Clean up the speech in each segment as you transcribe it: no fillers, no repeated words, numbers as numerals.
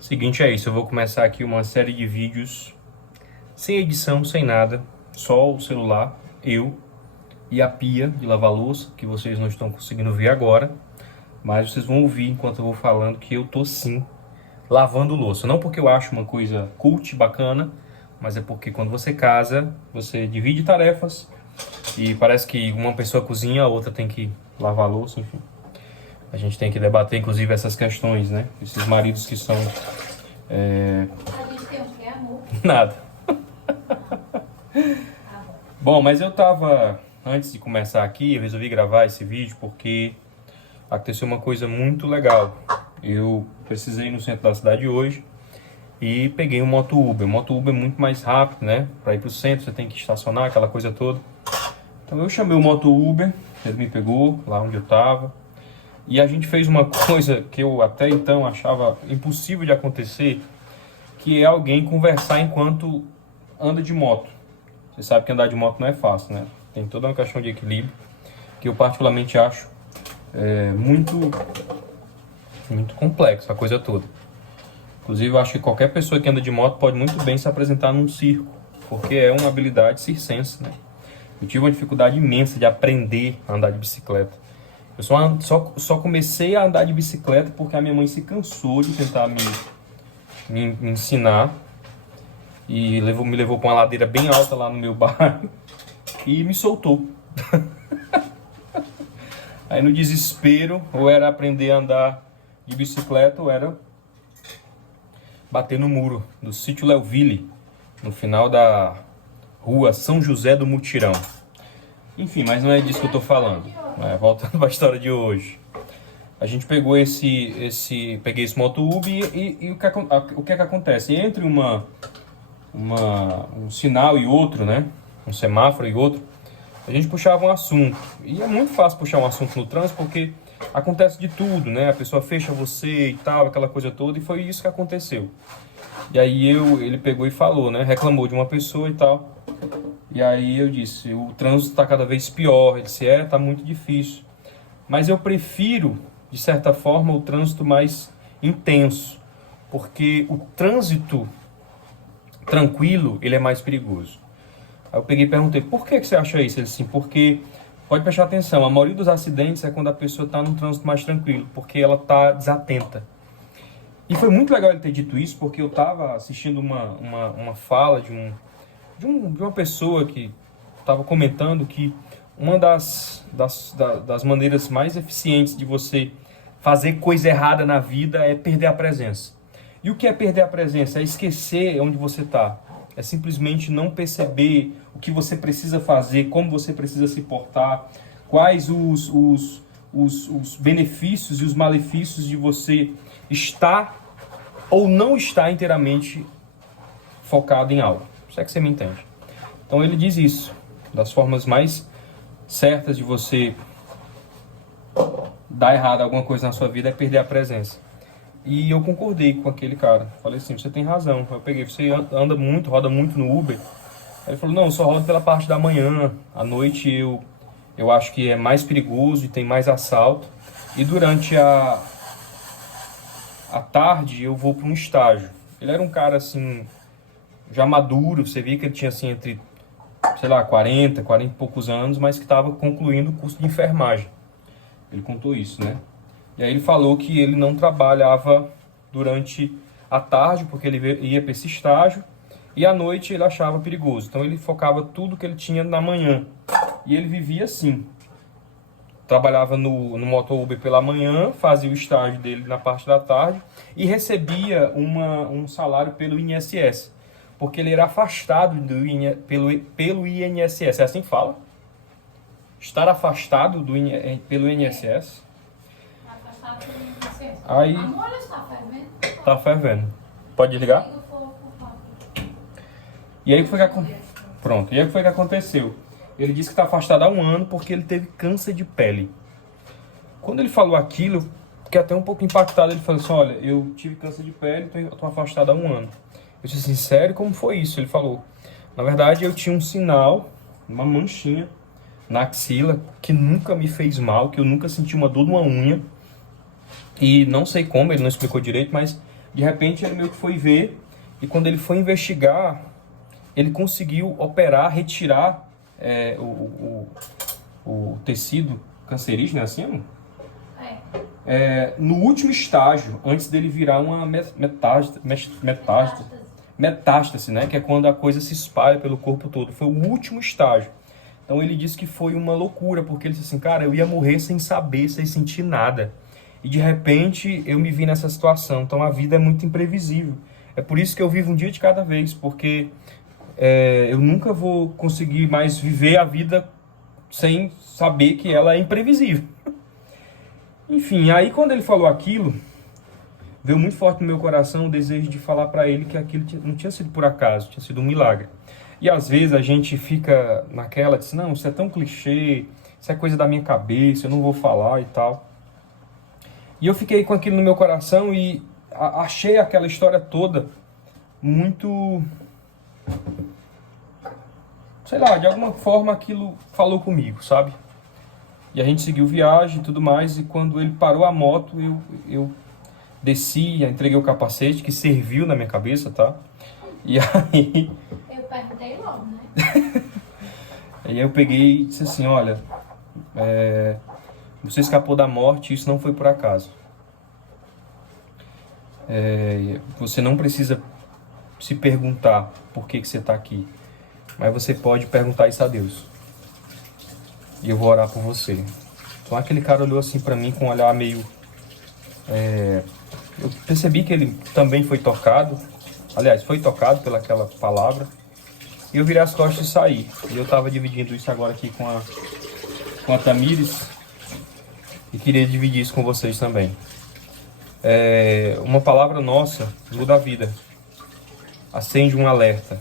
Seguinte é isso, eu vou começar aqui uma série de vídeos sem edição, sem nada, só o celular, eu e a pia de lavar louça, que vocês não estão conseguindo ver agora, mas vocês vão ouvir enquanto eu vou falando que eu tô sim lavando louça. Não porque eu acho uma coisa cult, bacana, mas é porque quando você casa, você divide tarefas e parece que uma pessoa cozinha, a outra tem que lavar louça, enfim. A gente tem que debater, inclusive, essas questões, né? Esses maridos que são... A gente tem um que é amor. Nada. Tá Bom, mas eu tava... Antes de começar aqui, eu resolvi gravar esse vídeo porque aconteceu uma coisa muito legal. Eu precisei ir no centro da cidade hoje e peguei um moto Uber. O moto Uber é muito mais rápido, né? Para ir pro centro você tem que estacionar, aquela coisa toda. Então eu chamei o moto Uber, ele me pegou lá onde eu tava. E a gente fez uma coisa que eu até então achava impossível de acontecer, que é alguém conversar enquanto anda de moto. Você sabe que andar de moto não é fácil, né? Tem toda uma questão de equilíbrio, que eu particularmente acho muito complexo, a coisa toda. Inclusive, eu acho que qualquer pessoa que anda de moto pode muito bem se apresentar num circo, porque é uma habilidade circense, né? Eu tive uma dificuldade imensa de aprender a andar de bicicleta. Eu só comecei a andar de bicicleta porque a minha mãe se cansou de tentar me ensinar e me levou para uma ladeira bem alta lá no meu bairro e me soltou. Aí no desespero, ou era aprender a andar de bicicleta ou era bater no muro do sítio Leoville, no final da rua São José do Mutirão. Enfim, mas não é disso que eu tô falando. Voltando para a história de hoje. A gente pegou peguei esse moto Uber e o que é que acontece? Entre um sinal e outro, né? Um semáforo e outro, a gente puxava um assunto. E é muito fácil puxar um assunto no trânsito porque acontece de tudo, né? A pessoa fecha você e tal, aquela coisa toda, e foi isso que aconteceu. E aí ele pegou e falou, né? Reclamou de uma pessoa e tal. E aí eu disse, o trânsito está cada vez pior. Ele disse, tá muito difícil. Mas eu prefiro, de certa forma, o trânsito mais intenso. Porque o trânsito tranquilo, ele é mais perigoso. Aí eu peguei e perguntei, por que você acha isso? Ele disse, porque, pode prestar atenção, a maioria dos acidentes é quando a pessoa está num trânsito mais tranquilo, porque ela está desatenta. E foi muito legal ele ter dito isso, porque eu estava assistindo uma fala de uma pessoa que estava comentando que uma das maneiras mais eficientes de você fazer coisa errada na vida é perder a presença. E o que é perder a presença? É esquecer onde você está. É simplesmente não perceber o que você precisa fazer, como você precisa se portar, quais os benefícios e os malefícios de você estar ou não estar inteiramente focado em algo. Se é que você me entende. Então ele diz isso, das formas mais certas de você dar errado alguma coisa na sua vida é perder a presença. E eu concordei com aquele cara. Falei assim, você tem razão. Eu peguei, você anda muito, roda muito no Uber. Aí ele falou, não, eu só rodo pela parte da manhã. À noite eu acho que é mais perigoso e tem mais assalto. E durante a tarde eu vou para um estágio. Ele era um cara assim, já maduro. Você via que ele tinha assim entre, sei lá, 40 e poucos anos, mas que estava concluindo o curso de enfermagem. Ele contou isso, né? E aí ele falou que ele não trabalhava durante a tarde, porque ele ia para esse estágio, e à noite ele achava perigoso. Então ele focava tudo que ele tinha na manhã. E ele vivia assim. Trabalhava no moto Uber pela manhã, fazia o estágio dele na parte da tarde e recebia um salário pelo INSS. Porque ele era afastado pelo INSS. É assim que fala? Estar afastado pelo INSS. Aí Amor, está fervendo? tá fervendo. Pode desligar? E aí foi pronto. E aí foi que aconteceu. Ele disse que está afastado há 1 ano porque ele teve câncer de pele. Quando ele falou aquilo, eu fiquei até um pouco impactado. Ele falou assim, olha, eu tive câncer de pele, estou afastado há 1 ano. Eu disse assim, sério, como foi isso? Ele falou, na verdade eu tinha um sinal, uma manchinha na axila, que nunca me fez mal, que eu nunca senti uma dor numa unha. E não sei como, ele não explicou direito, mas De repente ele meio que foi ver, e quando ele foi investigar, ele conseguiu operar, retirar o tecido cancerígeno, é assim, amor? No último estágio, antes dele virar uma metástase, né? Que é quando a coisa se espalha pelo corpo todo. Foi o último estágio. Então ele disse que foi uma loucura, porque ele disse assim, cara, eu ia morrer sem saber, sem sentir nada. E de repente eu me vi nessa situação. Então a vida é muito imprevisível. É por isso que eu vivo um dia de cada vez, porque eu nunca vou conseguir mais viver a vida sem saber que ela é imprevisível. Enfim, aí quando ele falou aquilo, veio muito forte no meu coração o desejo de falar para ele que aquilo não tinha sido por acaso, tinha sido um milagre. E às vezes a gente fica naquela, diz, não, isso é tão clichê, isso é coisa da minha cabeça, eu não vou falar e tal. E eu fiquei com aquilo no meu coração e achei aquela história toda muito, sei lá, de alguma forma aquilo falou comigo, sabe? E a gente seguiu viagem e tudo mais, e quando ele parou a moto, eu desci, entreguei o capacete, que serviu na minha cabeça, tá? E aí... Eu perguntei logo, né? Aí eu peguei e disse assim, olha, você escapou da morte, isso não foi por acaso. Você não precisa se perguntar por que você está aqui, mas você pode perguntar isso a Deus. E eu vou orar por você. Então aquele cara olhou assim pra mim com um olhar meio... Eu percebi que ele também foi tocado. Aliás, foi tocado pelaquela palavra. E eu virei as costas e saí. E eu estava dividindo isso agora aqui com a Tamires. E queria dividir isso com vocês também. Uma palavra nossa muda a vida. Acende um alerta.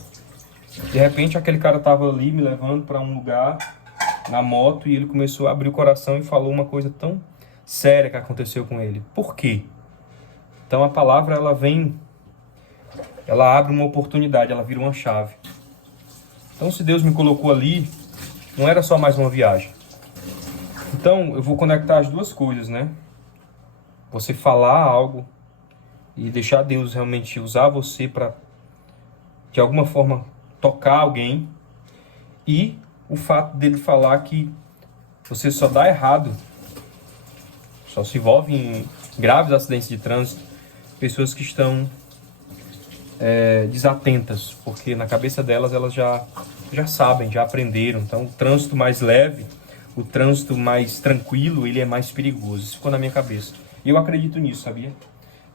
De repente aquele cara estava ali me levando para um lugar... na moto, e ele começou a abrir o coração e falou uma coisa tão séria que aconteceu com ele. Por quê? Então a palavra, ela abre uma oportunidade, ela vira uma chave. Então se Deus me colocou ali, não era só mais uma viagem. Então eu vou conectar as duas coisas, né? Você falar algo e deixar Deus realmente usar você para, de alguma forma, tocar alguém, e o fato dele falar que você só dá errado, só se envolve em graves acidentes de trânsito, pessoas que estão desatentas, porque na cabeça delas, elas já sabem, já aprenderam. Então o trânsito mais leve, o trânsito mais tranquilo, ele é mais perigoso. Isso ficou na minha cabeça. E eu acredito nisso, sabia?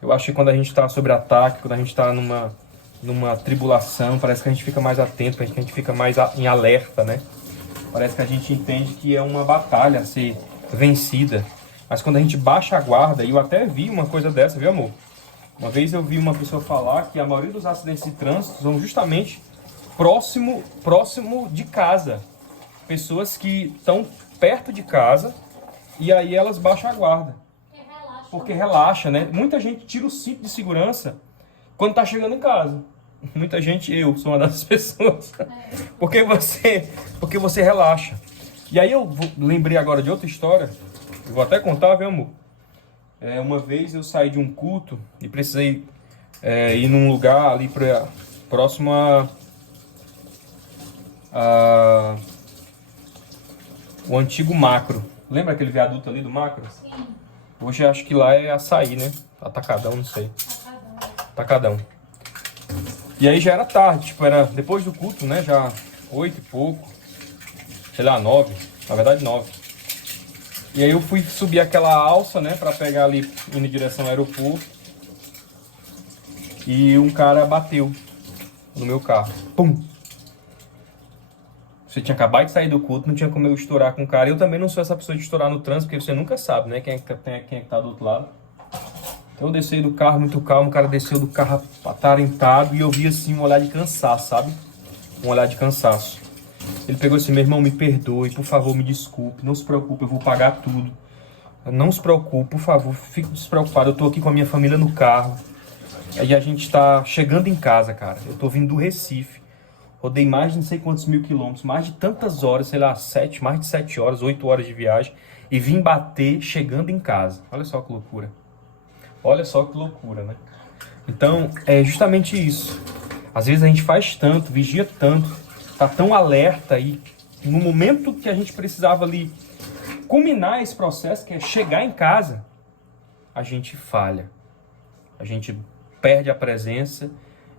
Eu acho que quando a gente está sob ataque, quando a gente está numa tribulação, parece que a gente fica mais atento, parece que a gente fica mais em alerta, né? Parece que a gente entende que é uma batalha a ser vencida. Mas quando a gente baixa a guarda, e eu até vi uma coisa dessa, viu, amor? Uma vez eu vi uma pessoa falar que a maioria dos acidentes de trânsito são justamente próximo de casa. Pessoas que estão perto de casa e aí elas baixam a guarda. Porque relaxa, né? Muita gente tira o cinto de segurança quando está chegando em casa. Muita gente, eu sou uma dessas pessoas. Porque você relaxa. E aí eu lembrei agora de outra história. Eu vou até contar, viu, amor? Uma vez eu saí de um culto e precisei ir num lugar ali próximo o antigo Macro. Lembra aquele viaduto ali do Macro? Sim. Hoje acho que lá é Açaí, né? Atacadão, não sei. Atacadão. E aí já era tarde, tipo, era depois do culto, né? Já 8 e pouco, sei lá, 9, na verdade 9. E aí eu fui subir aquela alça, né? Pra pegar ali, indo em direção ao aeroporto. E um cara bateu no meu carro. Pum! Você tinha acabado de sair do culto, não tinha como eu estourar com o cara. Eu também não sou essa pessoa de estourar no trânsito, porque você nunca sabe, né? Quem é que tá do outro lado. Então eu desci do carro muito calmo, o cara desceu do carro atarentado e eu vi assim um olhar de cansaço, sabe? Um olhar de cansaço. Ele pegou assim, meu irmão, me perdoe, por favor, me desculpe, não se preocupe, eu vou pagar tudo. Não se preocupe, por favor, fique despreocupado, eu tô aqui com a minha família no carro. Aí a gente tá chegando em casa, cara. Eu tô vindo do Recife. Rodei mais de não sei quantos mil quilômetros, mais de tantas horas, sei lá, mais de 7 horas, 8 horas de viagem. E vim bater chegando em casa. Olha só que loucura. Olha só que loucura, né? Então, é justamente isso. Às vezes a gente faz tanto, vigia tanto, tá tão alerta e no momento que a gente precisava ali culminar esse processo, que é chegar em casa, a gente falha. A gente perde a presença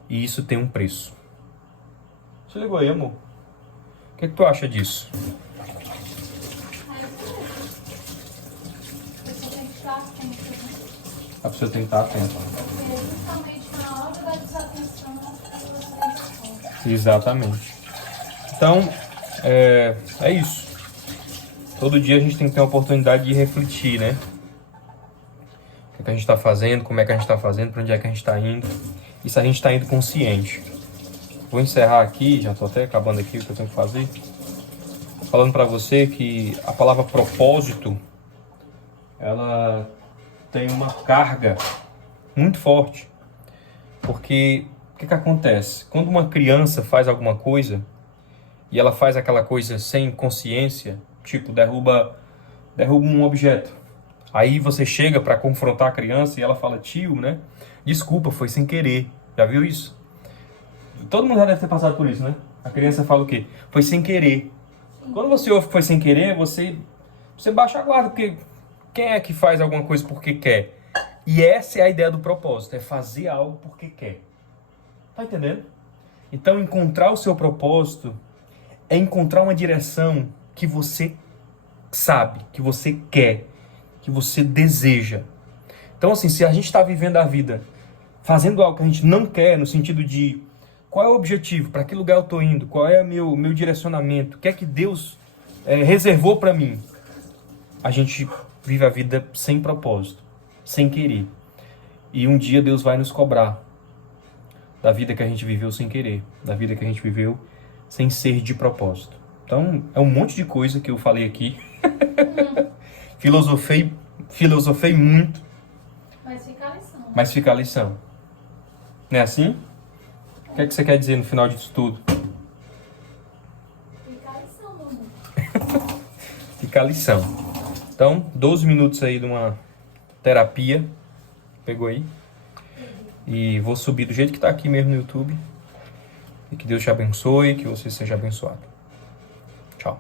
e isso tem um preço. Você ligou aí, amor? O que tu acha disso? A pessoa tem que estar atenta. Porque justamente na hora da desatenção, as pessoas se deixam fora. Exatamente. Então, é isso. Todo dia a gente tem que ter a oportunidade de refletir, né? O que a gente está fazendo, como é que a gente está fazendo, para onde é que a gente está indo. E se a gente está indo consciente. Vou encerrar aqui, já estou até acabando aqui o que eu tenho que fazer. Falando para você que a palavra propósito, ela tem uma carga muito forte. Porque o que acontece? Quando uma criança faz alguma coisa e ela faz aquela coisa sem consciência, tipo derruba um objeto. Aí você chega para confrontar a criança e ela fala, tio, né? Desculpa, foi sem querer. Já viu isso? Todo mundo já deve ter passado por isso, né? A criança fala o quê? Foi sem querer. Quando você ouve que foi sem querer, você baixa a guarda, porque quem é que faz alguma coisa porque quer? E essa é a ideia do propósito, é fazer algo porque quer. Tá entendendo? Então, encontrar o seu propósito é encontrar uma direção que você sabe, que você quer, que você deseja. Então, assim, se a gente está vivendo a vida fazendo algo que a gente não quer, no sentido de qual é o objetivo, para que lugar eu estou indo, qual é o meu direcionamento, o que é que Deus reservou para mim, a gente vive a vida sem propósito, sem querer. E um dia Deus vai nos cobrar da vida que a gente viveu sem querer, da vida que a gente viveu sem ser de propósito. Então, é um monte de coisa que eu falei aqui. Filosofei muito, Mas fica a lição. mas fica a lição. Não é assim? O que é que você quer dizer no final disso tudo? Fica a lição, meu amor. Fica a lição. Então, 12 minutos aí de uma terapia. Pegou aí? E vou subir do jeito que tá aqui mesmo no YouTube. E que Deus te abençoe, que você seja abençoado. Tchau.